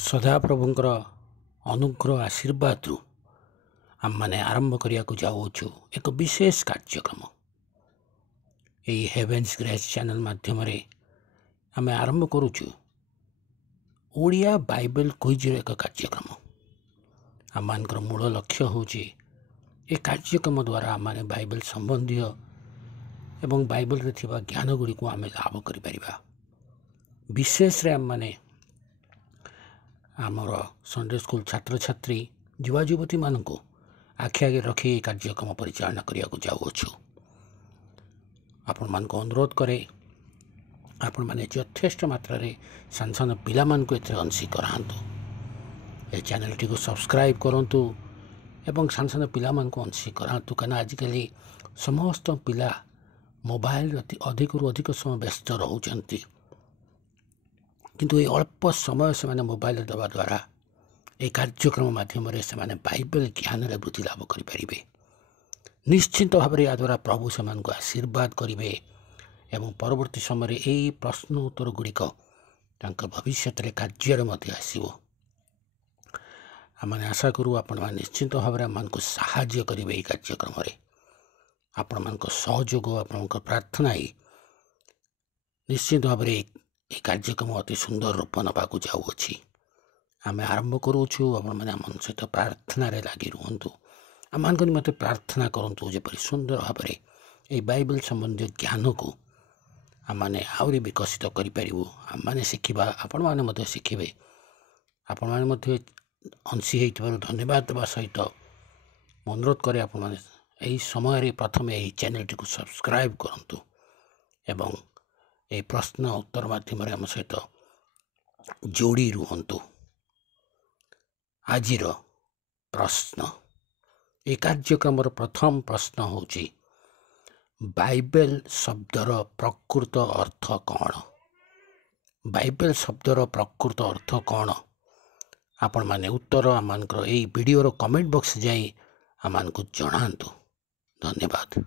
सदाप्रभुंकर अनुग्रह आशीर्वाद रु आम मैंने आरंभ करिया को जाऊछु एक विशेष कार्यक्रम यही हेवेन्स ग्रेस चैनल माध्यम आम आरंभ करुचु ओडिया बाइबल क्विज एक कार्यक्रम आम मान मूल लक्ष्य हूँ ये कार्यक्रम द्वारा आम मैंने बाइबल संबंधी एवं बाइबल रे थिबा ज्ञान गुड़ी को आम लाभ करिपरिबा। विशेष रे आम मैंने आमर संडे स्कूल छात्र छात्री युवा युवती मानक आखि आगे रखी कार्यक्रम परिचालना करने को जाऊछु। आपण मान को अनुरोध करे आपण माने यथेष्ट मात्रा रे सान सान पिला मान को एथे अंशी करांतु ए चैनल टी को सब्सक्राइब करंतु एवं सान सान पिला मान को अंशी करांतु कना आजिकली समस्त पिला मोबाइल अधिक रु अधिक समय व्यस्त रहउचंती किंतु ये अल्प समय से माने मोबाइल दबा द्वारा ये कार्यक्रम माध्यम से माने बाइबल ज्ञान रे वृद्धि लाभ करें। निश्चिंत भाव में या द्वारा प्रभु से आशीर्वाद करेंगे एवं परवर्ती समय यही प्रश्न उत्तर गुड़िक भविष्य कार्य आसो। आम आशा करूँ आपण निश्चिंत भाव में आम साहाय्य करेंगे ये कार्यक्रम आपण मान सहयोग आपण प्रार्थना ही निश्चित भाव में ये कार्यक्रम अति सुंदर रूप नाक जाऊँगी। आम आरंभ करुचु आपण आम सहित प्रार्थना लगी रुहतु आम मान मत प्रार्थना करूँ जपरी सुंदर भाव में ये बाइबल संबंधी ज्ञान को आम आहरी विकसित करूँ आम मैंने शिखा आपण मैंने शिखे आपण मैंने अंशी हो धन्यवाद देवा सहित अनुरोध करे आपण मैंने यही समय प्रथम यही चैनल टी को सब्सक्राइब करूँ एवं ये प्रश्न उत्तर माध्यम आम सहित जोड़ी रुहतु। आज प्रश्न ये कार्यक्रम प्रथम प्रश्न हूँ बाइबल शब्दर प्रकृत अर्थ कौन? बाइबल शब्दर प्रकृत अर्थ कौन? आपण माने उत्तर आम वीडियो कमेंट बॉक्स जाई आम जनातु। धन्यवाद।